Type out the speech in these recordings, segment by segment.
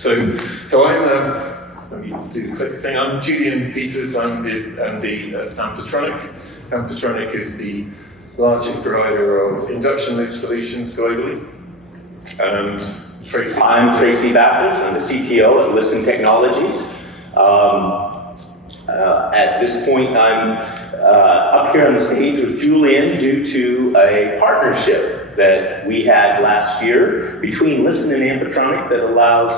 So I'm, let me do the clicker thing. I'm Julian Pieters. I'm the MD at Ampetronic. Ampetronic is the largest provider of induction loop solutions globally. And Tracy. I'm Tracy Bathurst. I'm the CTO at Listen Technologies. At this point, I'm up here on the stage with Julian due to a partnership that we had last year between Listen and Ampetronic that allows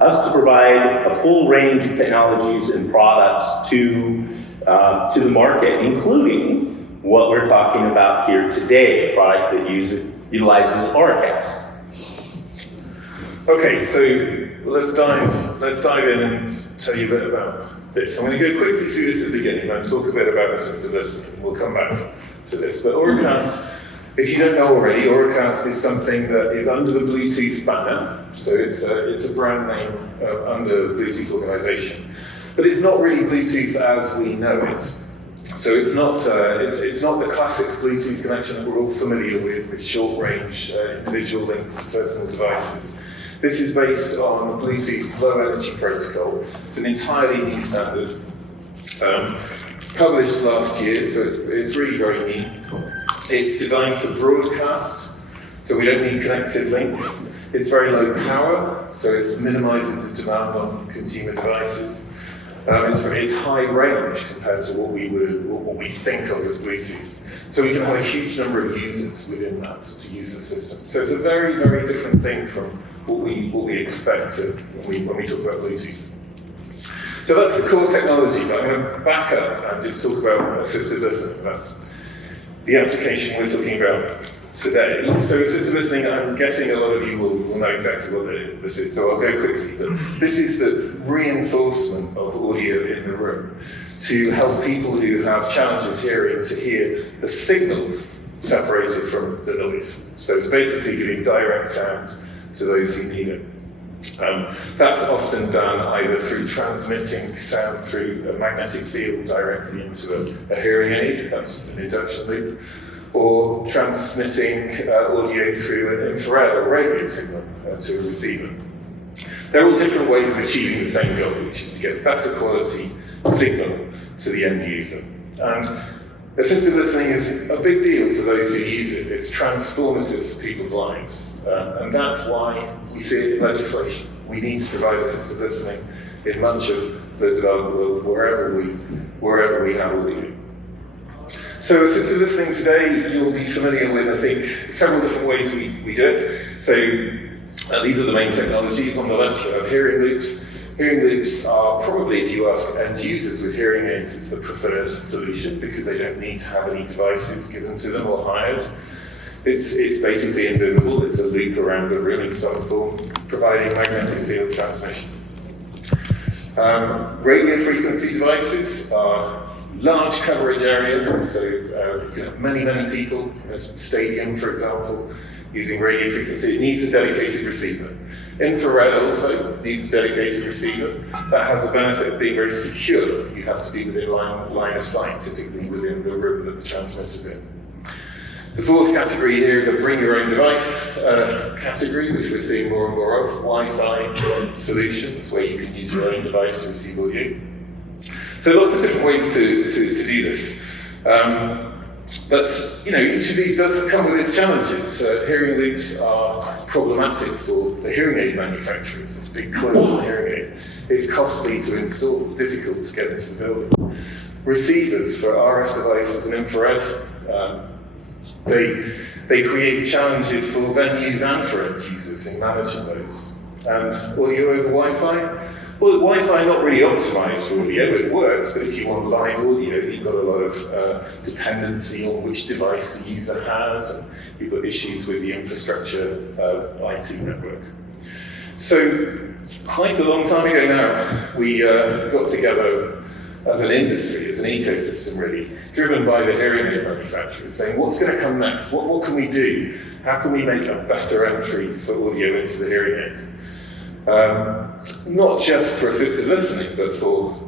us to provide a full range of technologies and products to the market, including what we're talking about here today, a product that utilizes Auracast. Okay, so let's dive in and tell you a bit about this. I'm going to go quickly through this at the beginning and talk a bit about assistive listening. We'll come back to this. But Auracast, if you don't know already, Auracast is something that is under the Bluetooth banner. So it's a brand name under the Bluetooth organization. But it's not really Bluetooth as we know it. So it's not the classic Bluetooth connection that we're all familiar with short range, individual links to personal devices. This is based on Bluetooth Low Energy Protocol. It's an entirely new standard, published last year, so it's really very new. It's designed for broadcast, so we don't need connected links. It's very low power, so it minimizes the demand on consumer devices. It's high range compared to what we think of as Bluetooth. So we can have a huge number of users within that to use the system. So it's a very, very different thing from what we expect when we talk about Bluetooth. So that's the core technology, but I'm going to back up and just talk about assistive listening. That's the application we're talking about today. So assistive listening, I'm guessing a lot of you will know exactly what this is, so I'll go quickly. But this is the reinforcement of audio in the room to help people who have challenges hearing to hear the signal separated from the noise. So it's basically giving direct sound to those who need it. That's often done either through transmitting sound through a magnetic field directly into a hearing aid, that's an induction loop, or transmitting audio through an infrared or radio signal to a receiver. They're all different ways of achieving the same goal, which is to get better quality signal to the end user. And assistive listening is a big deal for those who use it. It's transformative for people's lives. And that's why we see it in legislation. We need to provide assistive listening in much of the developed world, wherever we have audio. So assistive listening today, you'll be familiar with, I think, several different ways we do it. So these are the main technologies. On the left, you have hearing loops. Hearing loops are probably, if you ask end users with hearing aids, it's the preferred solution because they don't need to have any devices given to them or hired. It's basically invisible. It's a loop around the room in some form, providing magnetic field transmission. Radio frequency devices are large coverage area, so you can have many people, a stadium, for example, using radio frequency. It needs a dedicated receiver. Infrared also needs a dedicated receiver. That has the benefit of being very secure. You have to be within line of sight, typically within the room that the transmitter's in. The fourth category here is a bring your own device category, which we're seeing more and more of. Wi-Fi solutions, where you can use your own device to receive audio. So lots of different ways to do this. But each of these does come with its challenges. Hearing loops are problematic for the hearing aid manufacturers. It's a big quote on the hearing aid. It's costly to install, it's difficult to get into the building. Receivers for RF devices and infrared, they create challenges for venues and for end users in managing those. And audio over Wi-Fi? Well, Wi-Fi not really optimized for audio, it works, but if you want live audio, you've got a lot of dependency on which device the user has, and you've got issues with the infrastructure IT network. So, quite a long time ago now, we got together as an industry, as an ecosystem really, driven by the hearing aid manufacturers, saying what's going to come next? What can we do? How can we make a better entry for audio into the hearing aid? Not just for assistive listening, but for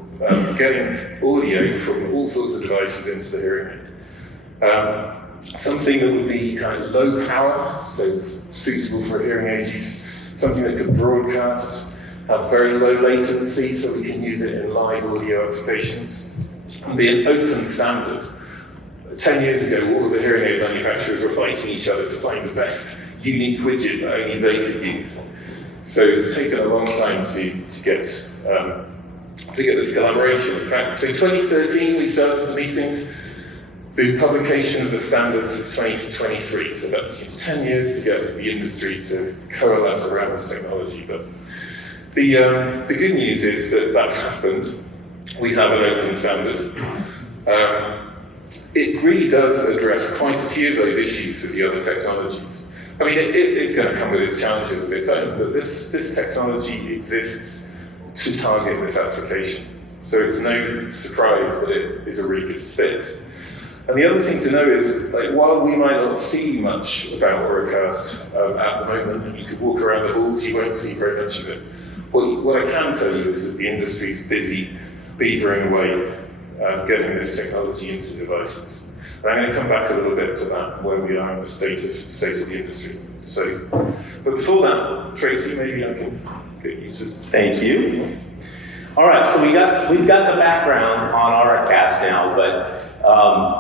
getting audio from all sorts of devices into the hearing aid. Something that would be kind of low power, so suitable for hearing aid use, something that could broadcast, have very low latency so we can use it in live audio applications, and be an open standard. 10 years ago, all of the hearing aid manufacturers were fighting each other to find the best unique widget that only they could use. So it's taken a long time to get this collaboration. In fact, in 2013 we started the meetings. The publication of the standards is 2023, so that's 10 years to get the industry to coalesce around this technology. But the good news is that that's happened. We have an open standard. It really does address quite a few of those issues with the other technologies. I mean, it's going to come with its challenges of its own, but this technology exists to target this application. So it's no surprise that it is a really good fit. And the other thing to know is, like, while we might not see much about Auracast at the moment, and you could walk around the halls, you won't see very much of it. What I can tell you is that the industry's busy beavering away, getting this technology into devices. And I'm going to come back a little bit to that, where we are in the state of the industry. So, but before that, Tracy, maybe I can get you to... Thank you. All right, so we've got the background on Auracast now, but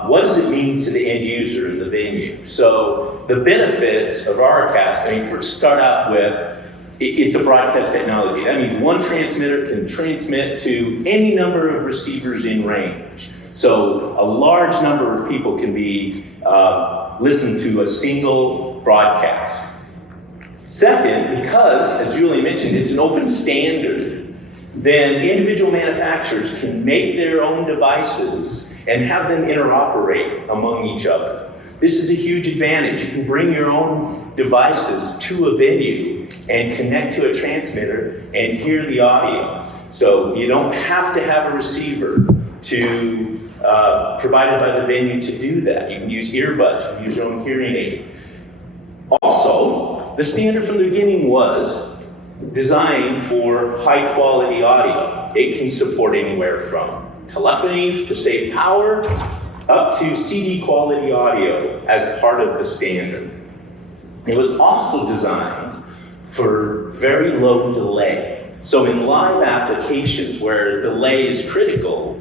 what does it mean to the end user in the venue? So the benefits of Auracast, I mean, to start out with, it's a broadcast technology. That means one transmitter can transmit to any number of receivers in range. So a large number of people can be listening to a single broadcast. Second, because, as Julian mentioned, it's an open standard, then individual manufacturers can make their own devices and have them interoperate among each other. This is a huge advantage. You can bring your own devices to a venue and connect to a transmitter and hear the audio. So you don't have to have a receiver provided by the venue to do that. You can use earbuds, you can use your own hearing aid. Also, the standard from the beginning was designed for high quality audio. It can support anywhere from telephony to save power, up to CD quality audio as part of the standard. It was also designed for very low delay. So in live applications where delay is critical,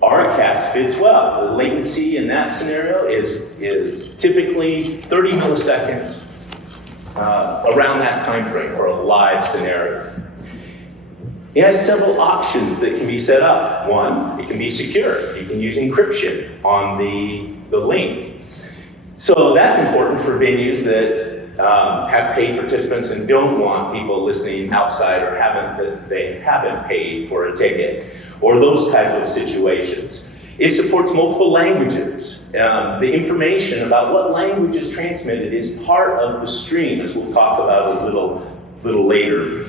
Auracast fits well. The latency in that scenario is typically 30 milliseconds around that time frame for a live scenario. It has several options that can be set up. One, it can be secure. You can use encryption on the link. So that's important for venues that have paid participants and don't want people listening outside or they haven't paid for a ticket, or those type of situations. It supports multiple languages. The information about what language is transmitted is part of the stream, as we'll talk about a little later.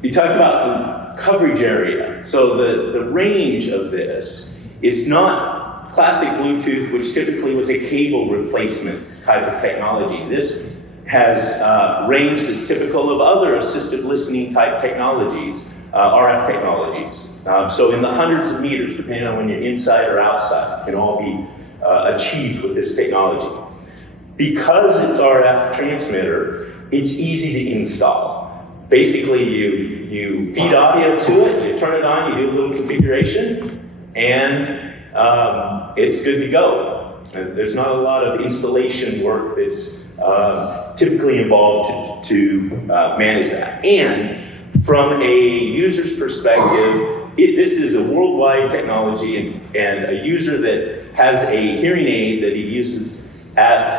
We talked about coverage area. So the range of this is not classic Bluetooth, which typically was a cable replacement type of technology. This has range that's typical of other assistive listening type technologies, RF technologies. So in the hundreds of meters, depending on when you're inside or outside, can all be achieved with this technology. Because it's RF transmitter, it's easy to install. Basically, you feed audio to it, you turn it on, you do a little configuration, and it's good to go. And there's not a lot of installation work that's typically involved to manage that. And from a user's perspective, this is a worldwide technology, and a user that has a hearing aid that he uses at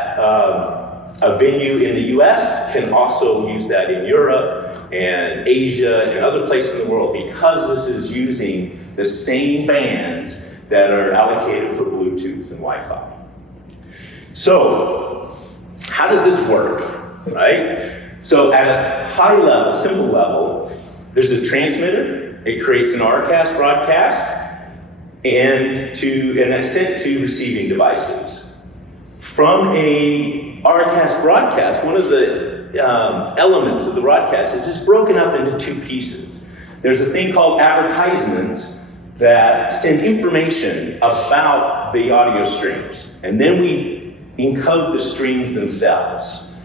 a venue in the US can also use that in Europe and Asia and other places in the world, because this is using the same bands that are allocated for Bluetooth and Wi-Fi. So, how does this work, right? So at a high level, simple level, there's a transmitter. It creates an Auracast broadcast, and that's sent to receiving devices. From a Auracast broadcast, one of the elements of the broadcast is it's broken up into two pieces. There's a thing called advertisements that send information about the audio streams, and then we encode the streams themselves.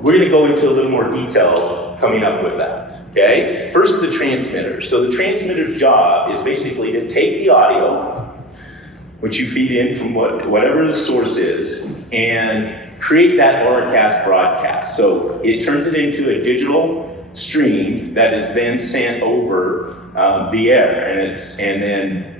We're going to go into a little more detail coming up with that, okay? First, the transmitter. So the transmitter's job is basically to take the audio, which you feed in from whatever the source is, and create that Auracast broadcast. So it turns it into a digital stream that is then sent over the air, and then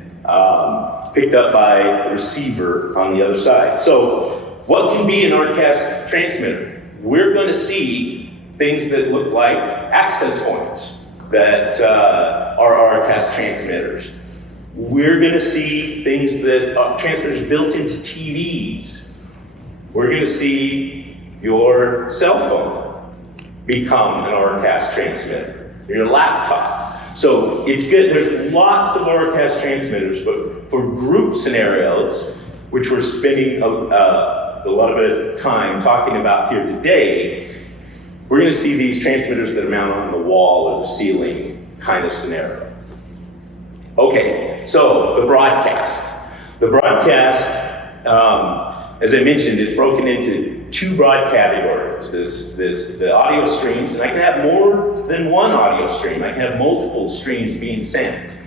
picked up by a receiver on the other side. So what can be an Auracast transmitter? We're going to see things that look like access points that are Auracast transmitters. We're going to see things that are transmitters built into TVs. We're going to see your cell phone become an Auracast transmitter, your laptop. So it's good. There's lots of Auracast transmitters, but for group scenarios, which we're spending a lot of time talking about here today, we're going to see these transmitters that are mounted on the wall or the ceiling kind of scenario. Okay, so the broadcast. The broadcast, as I mentioned, is broken into two broad categories. The audio streams, and I can have more than one audio stream. I can have multiple streams being sent.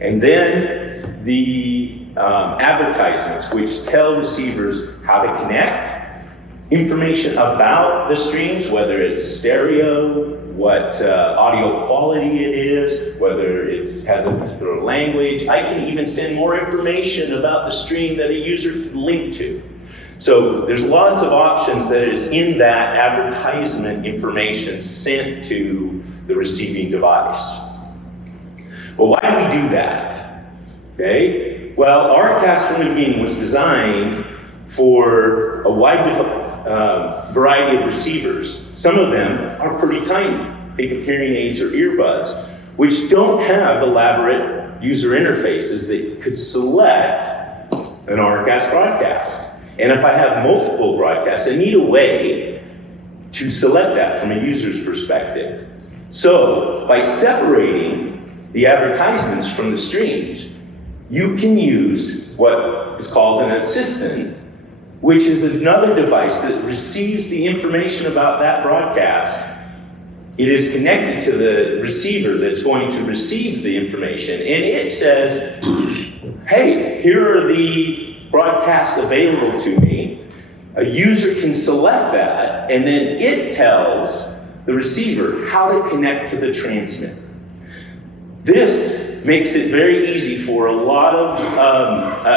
And then the advertisements, which tell receivers how to connect, information about the streams, whether it's stereo, what audio quality it is, whether it has a particular language. I can even send more information about the stream that a user can link to. So there's lots of options that is in that advertisement information sent to the receiving device. Well, why do we do that? Okay. Well, Auracast from the beginning was designed for a wide variety of receivers. Some of them are pretty tiny. Think of hearing aids or earbuds, which don't have elaborate user interfaces that could select an Auracast broadcast. And if I have multiple broadcasts, I need a way to select that from a user's perspective. So by separating the advertisements from the streams, you can use what is called an assistant, which is another device that receives the information about that broadcast. It is connected to the receiver that's going to receive the information, and it says, hey, here are the broadcasts available to me. A user can select that, and then it tells the receiver how to connect to the transmitter. This makes it very easy for a lot of,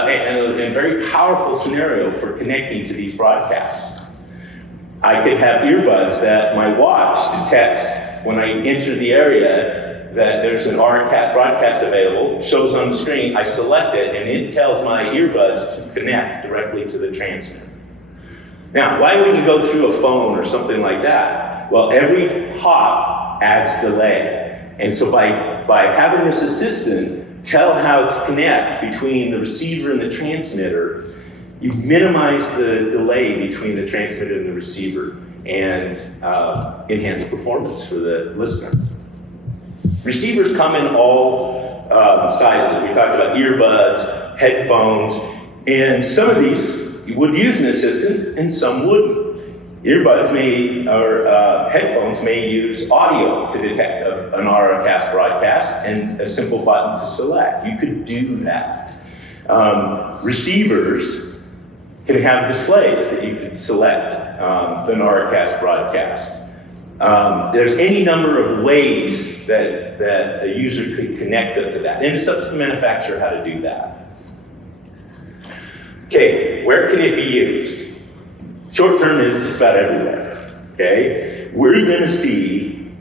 and a very powerful scenario for connecting to these broadcasts. I could have earbuds that my watch detects when I enter the area that there's an Auracast broadcast available, shows on the screen, I select it, and it tells my earbuds to connect directly to the transmitter. Now, why wouldn't you go through a phone or something like that? Well, every hop adds delay. And so by having this assistant tell how to connect between the receiver and the transmitter, you minimize the delay between the transmitter and the receiver and enhance performance for the listener. Receivers come in all sizes. We talked about earbuds, headphones, and some of these would use an assistant and some wouldn't. Earbuds or headphones may use audio to detect an Auracast broadcast and a simple button to select. You could do that. Receivers can have displays that you could select an Auracast broadcast. There's any number of ways that a user could connect up to that. And it's up to the manufacturer how to do that. Okay, where can it be used? Short term is just about everywhere, okay? We're gonna see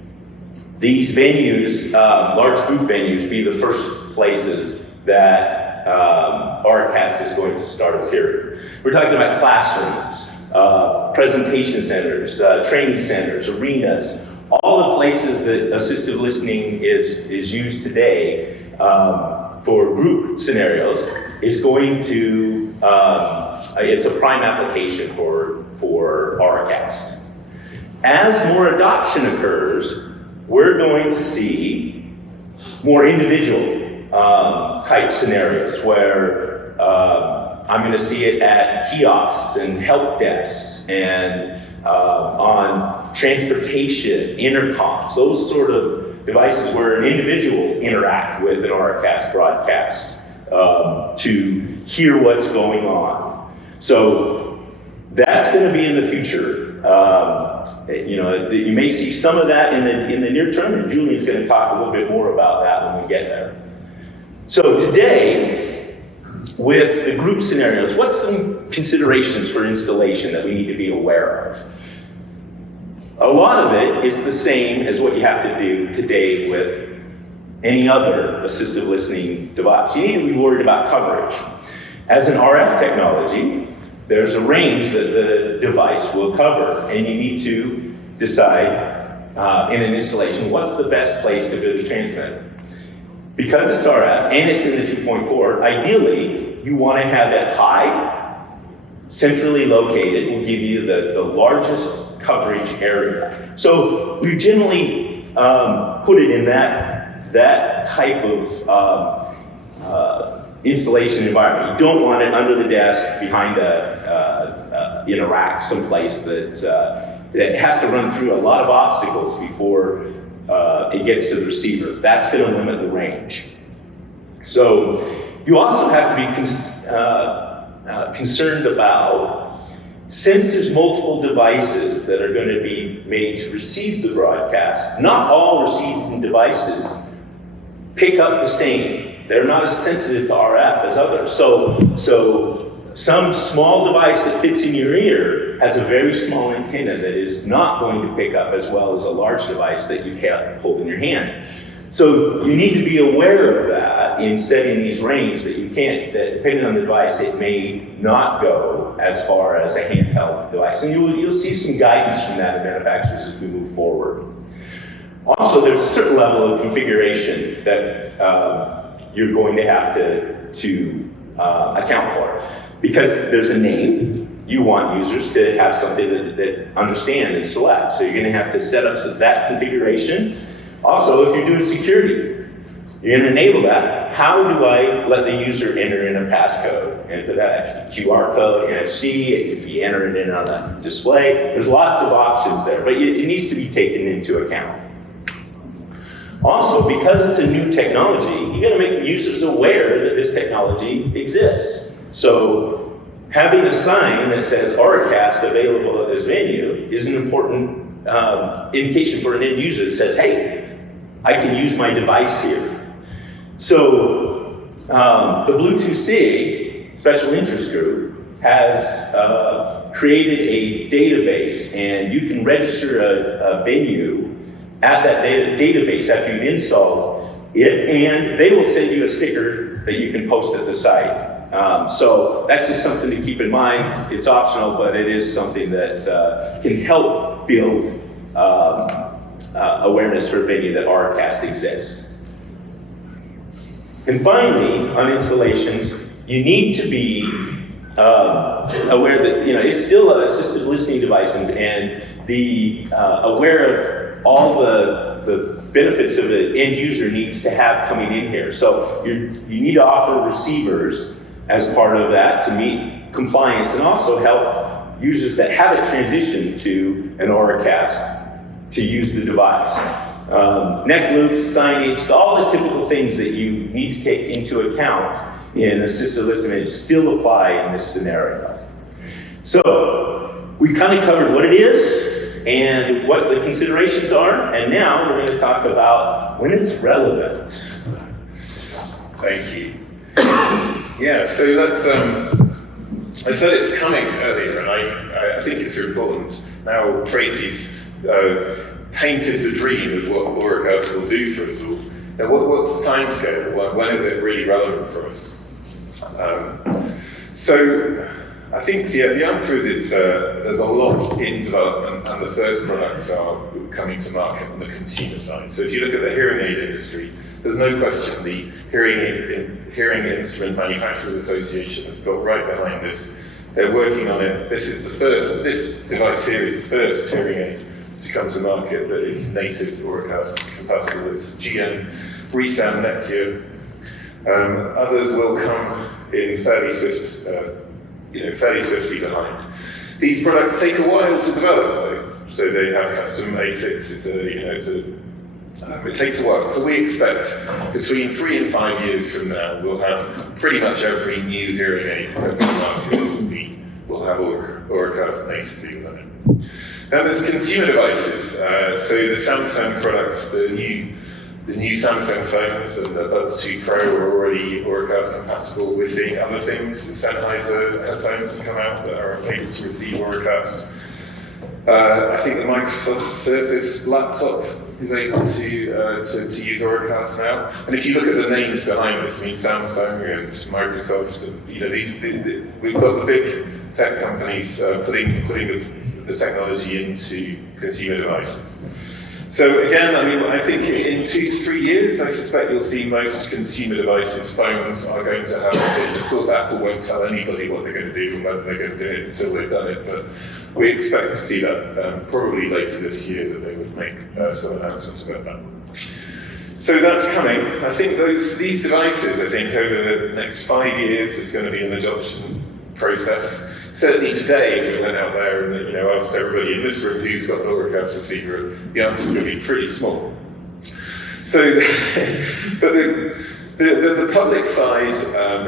these venues, large group venues, be the first places that Auracast is going to start appearing. We're talking about classrooms, presentation centers, training centers, arenas, all the places that assistive listening is used today for group scenarios is going to, it's a prime application for Auracast. As more adoption occurs, we're going to see more individual type scenarios where I'm going to see it at kiosks and help desks and on transportation, intercoms, those sort of devices where an individual interact with an Auracast broadcast to hear what's going on. So that's going to be in the future. You may see some of that in the near term, and Julian's going to talk a little bit more about that when we get there. So today, with the group scenarios, what's some considerations for installation that we need to be aware of? A lot of it is the same as what you have to do today with any other assistive listening device. You need to be worried about coverage. As an RF technology, there's a range that the device will cover, and you need to decide in an installation what's the best place to really transmit. Because it's RF and it's in the 2.4, ideally you want to have it high, centrally located, will give you the largest coverage area. So we generally put it in that type of installation environment. You don't want it under the desk behind in a rack someplace that has to run through a lot of obstacles before it gets to the receiver. That's going to limit the range. So you also have to be concerned about, since there's multiple devices that are going to be made to receive the broadcast, not all receiving devices pick up the same. They're not as sensitive to RF as others. So some small device that fits in your ear has a very small antenna that is not going to pick up as well as a large device that you hold in your hand. So you need to be aware of that in setting these ranges, that that depending on the device, it may not go as far as a handheld device. And you'll see some guidance from that in manufacturers as we move forward. Also, there's a certain level of configuration that you're going to have to account for. Because there's a name, you want users to have something that understand and select. So you're going to have to set up that configuration. Also, if you're doing security, you're going to enable that. How do I let the user enter in a passcode? And for that, QR code, NFC, it could be entering in on a display. There's lots of options there, but it needs to be taken into account. Also, because it's a new technology, you got to make users aware that this technology exists. So having a sign that says Auracast available at this venue is an important indication for an end user that says, hey, I can use my device here. So the Bluetooth SIG Special Interest Group has created a database, and you can register a venue at that database after you've installed it, and they will send you a sticker that you can post at the site. So that's just something to keep in mind. It's optional, but it is something that can help build awareness for a venue that Auracast exists. And finally, on installations, you need to be aware that it's still an assistive listening device, and the aware of all the benefits of the end user needs to have coming in here. So you need to offer receivers as part of that to meet compliance, and also help users that haven't transitioned to an Auracast to use the device. Neck loops, signage, all the typical things that you need to take into account in assistive listening still apply in this scenario. So we kind of covered what it is and what the considerations are, and now we're going to talk about when it's relevant. Thank you. Yeah, so that's, I said it's coming earlier, and I think it's important. Now Tracy's painted the dream of what Auracast will do for us all. Now what's the time scale? When is it really relevant for us? So I think the answer is there's a lot in development, and the first products are coming to market on the consumer side. So if you look at the hearing aid industry, there's no question the Hearing Instrument Manufacturers Association have got right behind this. They're working on it. This device here is the first hearing aid to come to market that is native Auracast compatible. It's GM resound next year. Others will come in fairly swiftly behind. These products take a while to develop, though. So they have custom ASICs. It takes a while. So we expect between 3 and 5 years from now, we'll have pretty much every new hearing aid that comes to market will have Auracast natively within it. Now there's consumer devices. So the Samsung products, the new Samsung phones and the Buds 2 Pro are already Auracast compatible. We're seeing other things. The Sennheiser headphones have come out that are able to receive Auracast. I think the Microsoft Surface laptop is able to use Auracast now. And if you look at the names behind this, I mean Samsung and Microsoft, and, we've got the big tech companies putting the technology into consumer devices. So again, I think in 2 to 3 years, I suspect you'll see most consumer devices, phones, are going to have it. Of course, Apple won't tell anybody what they're going to do and whether they're going to do it until they've done it, but we expect to see that probably later this year that they would make some announcements about that. So that's coming. I think these devices, over the next 5 years, there's going to be an adoption process. Certainly today, if we went out there and asked everybody in this room who's got an Auracast receiver, the answer is going to be pretty small. So, but the public side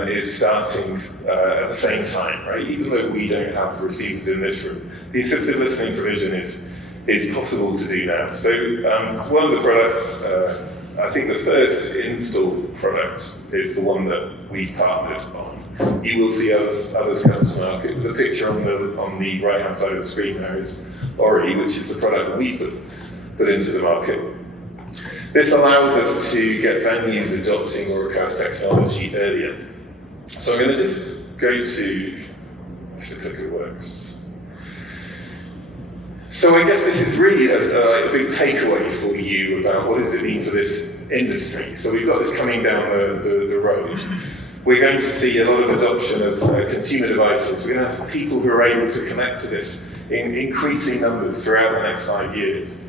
is starting at the same time, right? Even though we don't have the receivers in this room, the assisted listening provision is possible to do now. So one of the products, I think the first installed product is the one that we've partnered on. You will see others come to market. The picture on the right-hand side of the screen there is Ori, which is the product that we put into the market. This allows us to get venues adopting Auracast technology earlier. So I'm going to just go to, if the clicker works. So I guess this is really a big takeaway for you about what does it mean for this industry. So we've got this coming down the road. We're going to see a lot of adoption of consumer devices. We're going to have people who are able to connect to this in increasing numbers throughout the next 5 years.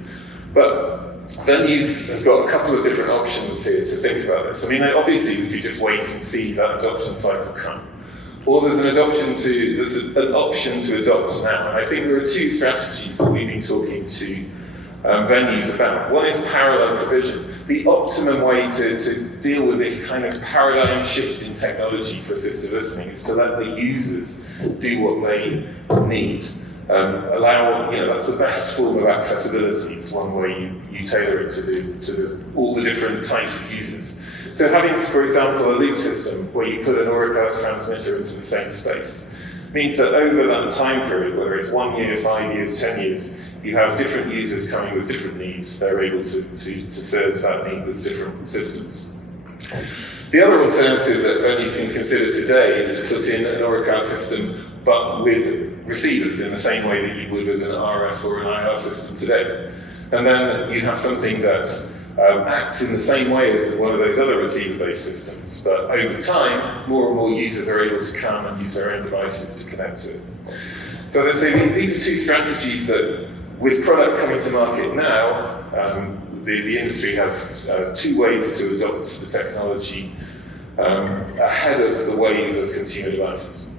But venues have got a couple of different options here to think about this. Obviously we could just wait and see that adoption cycle come. Or there's an option to adopt now. And I think there are 2 strategies that we've been talking to venues about. One is parallel provision. The optimum way to deal with this kind of paradigm shift in technology for assistive listening is to let the users do what they need. That's the best form of accessibility. It's one way you tailor it to all the different types of users. So having, for example, a loop system where you put an Auracast transmitter into the same space means that over that time period, whether it's 1 year, 5 years, 10 years, you have different users coming with different needs. They're able to serve that need with different systems. The other alternative that venues can consider today is to put in an Auracast system, but with receivers in the same way that you would with an RF or an IR system today. And then you have something that acts in the same way as one of those other receiver-based systems, but over time, more and more users are able to come and use their own devices to connect to it. So these are 2 strategies that, with product coming to market now, the industry has 2 ways to adopt the technology ahead of the wave of consumer devices.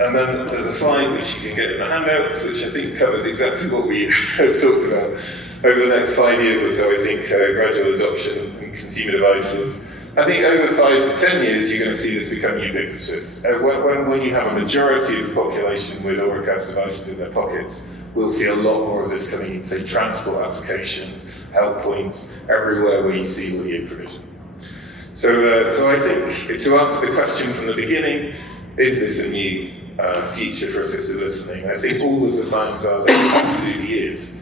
And then there's a slide which you can get in the handouts, which I think covers exactly what we have talked about. Over the next 5 years or so, I think gradual adoption in consumer devices. I think over 5 to 10 years, you're going to see this become ubiquitous. When you have a majority of the population with Auracast devices in their pockets, we'll see a lot more of this coming in, say, transport applications, help points, everywhere where you see audio provision. So I think, to answer the question from the beginning, is this a new future for assisted listening? I think all of the signs are that it absolutely is.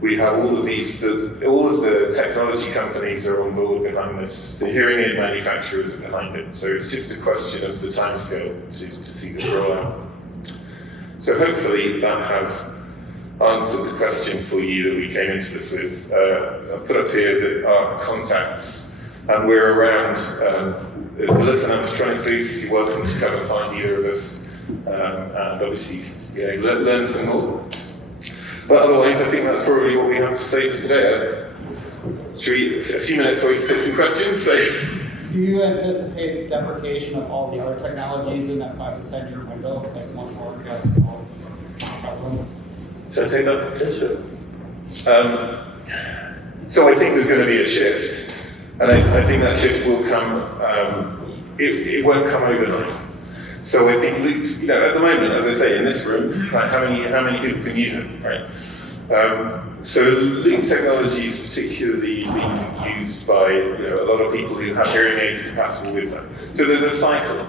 We have all of the technology companies are on board behind this. The hearing aid manufacturers are behind it. So it's just a question of the timescale to see this roll out. So hopefully that has answered the question for you that we came into this with. I've put up here that our contacts, and we're around the Listen Ampetronic booth. You're welcome to come and find either of us, and obviously learn some more. But otherwise, I think that's probably what we have to say for today. Should we, a few minutes where we can take some questions? So. Do you anticipate deprecation of all the other technologies in that 5 to 10 year window, like once Auracast all prevalent? Should I take that? Yes, sir. So I think there's going to be a shift, and I think that shift will come. It won't come overnight. So I think, at the moment, as I say, in this room, right, how many people can use it, right? So loop technology is particularly being used by a lot of people who have hearing aids compatible with them. So there's a cycle,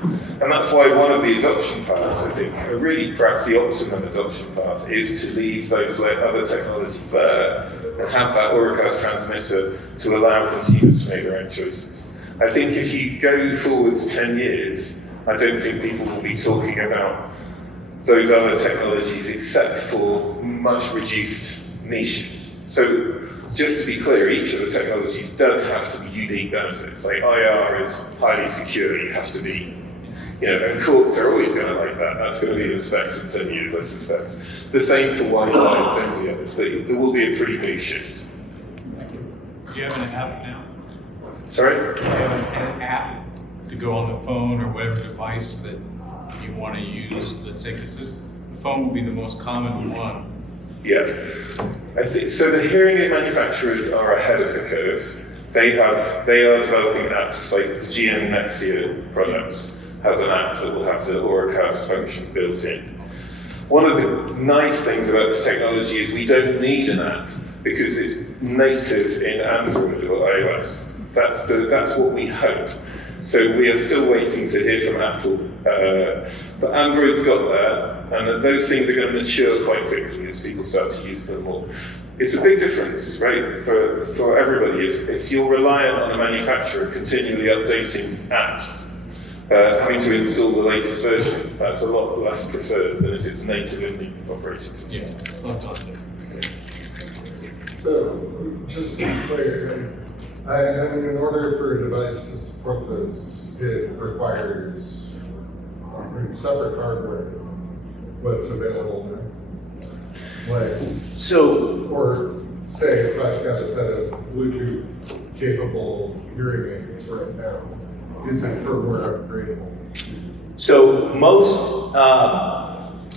and that's why one of the adoption paths, I think, really perhaps the optimum adoption path, is to leave those other technologies there and have that Auracast transmitter to allow consumers to make their own choices. I think if you go forwards 10 years, I don't think people will be talking about those other technologies except for much reduced niches. So just to be clear, each of the technologies does have some unique benefits. Like IR is highly secure, you have to be, and courts are always going to like that. That's going to be the specs in 10 years, I suspect. The same for Wi-Fi, the same for the others, but there will be a pretty big shift. Thank you. Do you have an app now? Sorry? Do you have an app to go on the phone or whatever device that you want to use? Let's say, because the phone will be the most common one. Yeah, I think so. The hearing aid manufacturers are ahead of the curve. They are developing apps like the GM Nexia products has an app that will have the Auracast function built in. One of the nice things about this technology is we don't need an app because it's native in Android or iOS. That's what we hope. So we are still waiting to hear from Apple, but Android's got there, and those things are going to mature quite quickly as people start to use them more. It's a big difference, right, for everybody. If you're reliant on a manufacturer continually updating apps, having to install the latest version, that's a lot less preferred than if it's native in the operating system. Yeah, So, just to be clear, in order for a device to support this, it requires separate hardware. What's available now? Or say if I've got a set of Bluetooth capable hearing aids right now, is it firmware upgradable? So most,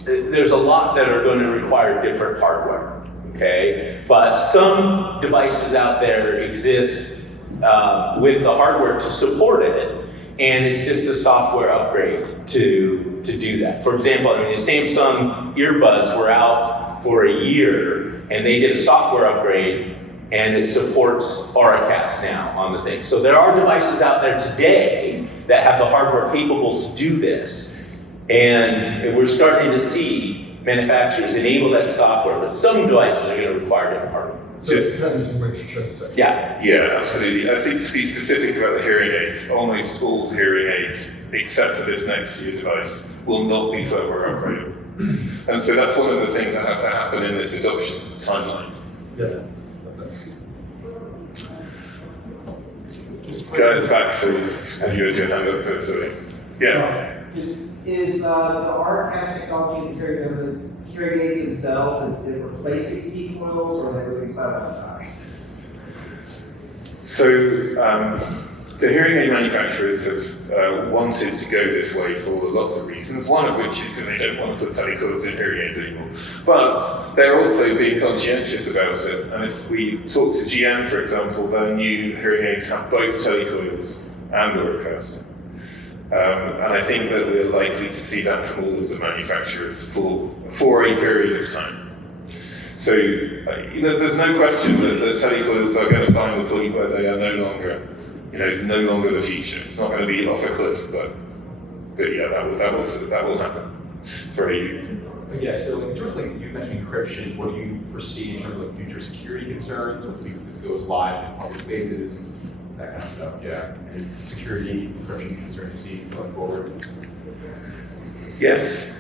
there's a lot that are going to require different hardware, okay? But some devices out there exist with the hardware to support it, and it's just a software upgrade to do that. For example, the Samsung earbuds were out for a year, and they did a software upgrade, and it supports Auracast now on the thing. So there are devices out there today that have the hardware capable to do this, and we're starting to see manufacturers enable that software, but some devices are going to require different hardware. So it depends on which chipset. Yeah, absolutely. I think to be specific about the hearing aids, almost all hearing aids, except for this Nexia device, will not be firmware upgradable. And so that's one of the things that has to happen in this adoption timeline. Yeah. Going back to you had your hand up first, sorry. Yeah. Is the Auracast technology and the hearing aids themselves, is it replacing key coils or are they moving side by side? So the hearing aid manufacturers have wanted to go this way for lots of reasons, one of which is because they don't want to put telecoils in hearing aids anymore. But they're also being conscientious about it. And if we talk to GM, for example, their new hearing aids have both telecoils and Auracast. And I think that we're likely to see that from all of the manufacturers for a period of time. So there's no question that the telecoils are going to find a point where they are no longer the future. It's not going to be off a cliff, but yeah, that will happen. Sorry. Yeah, so in terms of you mentioned encryption, what do you foresee in terms of future security concerns once this goes live in public spaces, that kind of stuff? Yeah, and security encryption concerns you see going forward? Yes.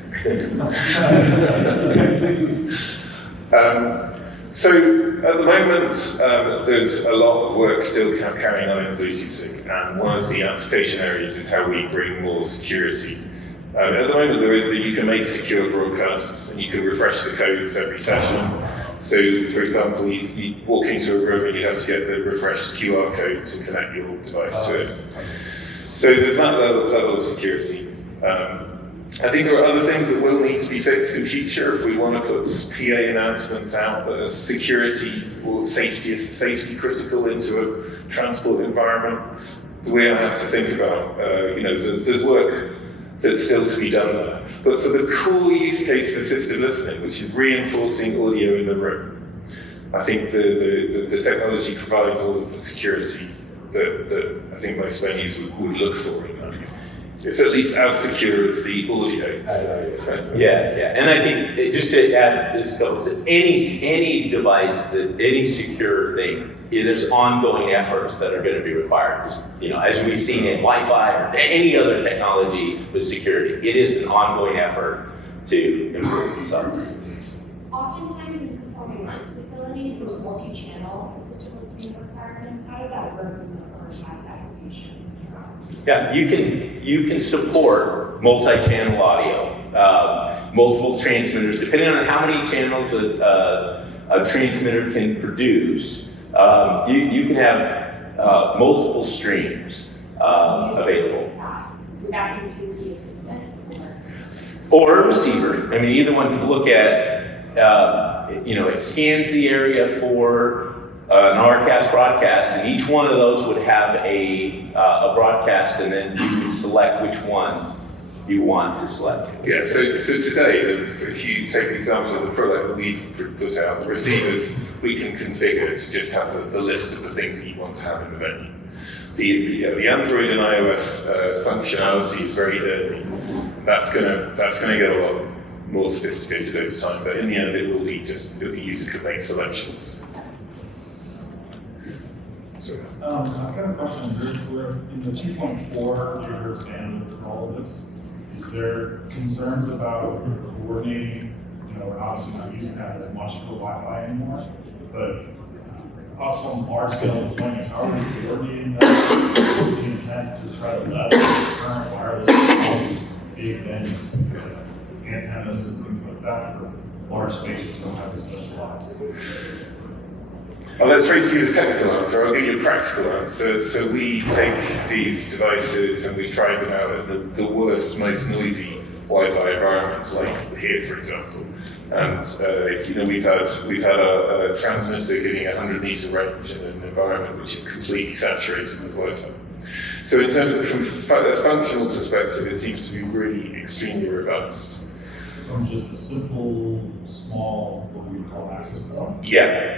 So at the moment, there's a lot of work still carrying on in Bluetooth Sync, and one of the application areas is how we bring more security. At the moment, there is that you can make secure broadcasts, and you can refresh the codes every session. So, for example, you walk into a room and you have to get the refreshed QR code to connect your device to it. So there's that level of security. I think there are other things that will need to be fixed in future if we want to put PA announcements out that are security or safety critical into a transport environment. We have to think about, there's work that's still to be done there. But for the core use case of assistive listening, which is reinforcing audio in the room, I think the technology provides all of the security that I think most venues would look for in that. It's at least as secure as the audio. Yeah. And I think, just to add this, any device, any secure thing, there's ongoing efforts that are going to be required. As we've seen in Wi-Fi or any other technology with security, it is an ongoing effort to improve itself. Oftentimes in performing arts facilities, there's multi-channel assistive listening requirements. How does that work with the Auracast application? Yeah, you can support multi-channel audio, multiple transmitters, depending on how many channels a transmitter can produce. You can have multiple streams available. Would that be through the assistant? Or a receiver. I mean, either one can look at, it scans the area for an Auracast broadcast, and each one of those would have a broadcast, and then you would select which one you want to select. Yeah, so today, if you take the example of the product that we've put out, receivers, we can configure to just have the list of the things that you want to have in the venue. The Android and iOS functionality is very early. That's gonna get a lot more sophisticated over time, but in the end, it will be just that the user can make selections. I've got a question. We're in the 2.4 gigahertz bandwidth for all of this. Is there concerns about coordinating? We're obviously not using that as much for Wi-Fi anymore, but also on large-scale deployments, how are we coordinating that? What's the intent to try to leverage current wireless technologies, big venues, antennas and things like that for large spaces don't have to specialize? I'll let Tracy give a technical answer. I'll give you a practical answer. So we take these devices and we try them out at the worst, most noisy Wi-Fi environments, like here, for example. And we've had a transmitter giving 100-meter range in an environment which is completely saturated with Wi-Fi. So in terms of from a functional perspective, it seems to be really extremely robust. From just a simple, small, what we call access point? Yeah.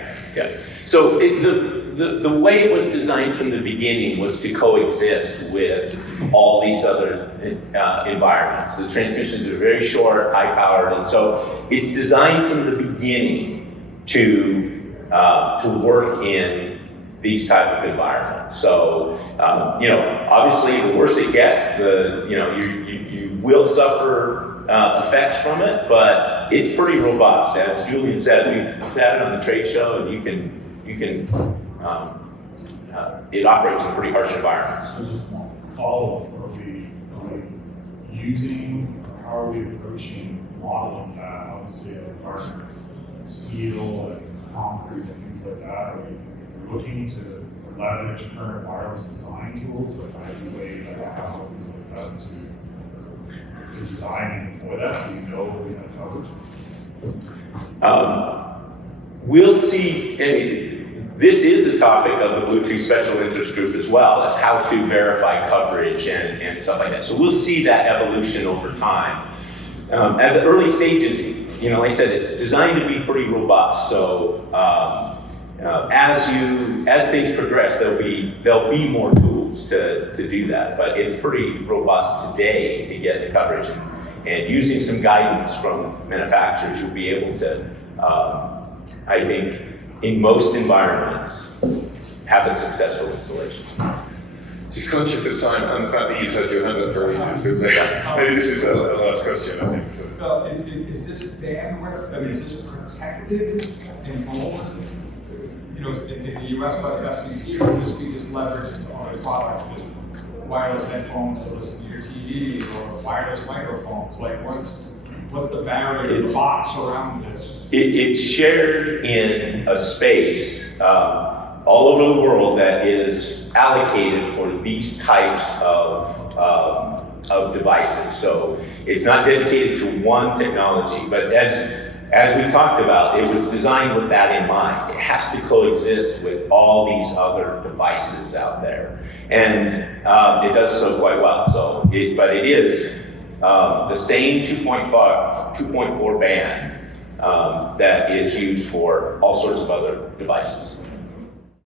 So the way it was designed from the beginning was to coexist with all these other environments. The transmissions are very short, high-powered, and so it's designed from the beginning to work in these type of environments. So, obviously, the worse it gets, you will suffer effects from it, but it's pretty robust. As Julian said, we've had it on the trade show, and you can it operates in pretty harsh environments. So just follow-up, are we using, how are we approaching modeling that? Obviously, partner steel and concrete and things like that. Are we looking to leverage current wireless design tools like IUA, things like that to design and deploy that so we know what we have covered? We'll see. This is a topic of the Bluetooth Special Interest Group as well, as how to verify coverage and stuff like that. So we'll see that evolution over time. At the early stages, like I said, it's designed to be pretty robust. So as things progress, there'll be more tools to do that. But it's pretty robust today to get the coverage. And using some guidance from manufacturers, you'll be able to, I think, in most environments, have a successful installation. Just conscious of time and the fact that you've had your hand up for reasons. Maybe this is the last question, I think. So. Is this bandwidth, is this protected in both, in the US by the FCC, or would this be just leveraged on a product, just wireless headphones to listen to your TV, or wireless microphones? Like, what's What's the barrier, It's- the box around this? It's shared in a space all over the world that is allocated for these types of devices. So it's not dedicated to one technology, but as we talked about, it was designed with that in mind. It has to coexist with all these other devices out there. And it does so quite well. But it is the same 2.4 band that is used for all sorts of other devices.